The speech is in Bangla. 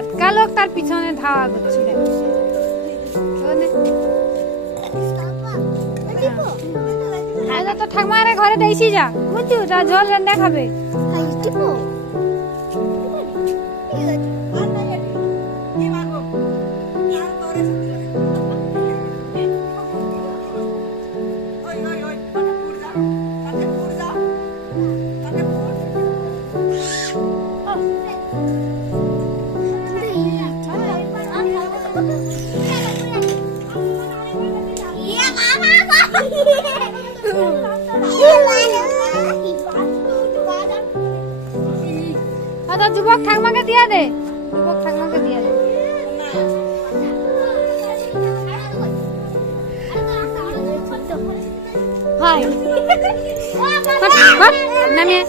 এতকা লোক তার পিছনে ধাওয়া করছিল। তো ঠাকুমারে ঘরে দিয়েছি যা বুঝছু, তা ঝোল রান্না খাবে। যুবক ঠাকুমাকে দিয়া দে, যুবক ঠাকুমাকে দিয়া দে। হয় নামিয়ে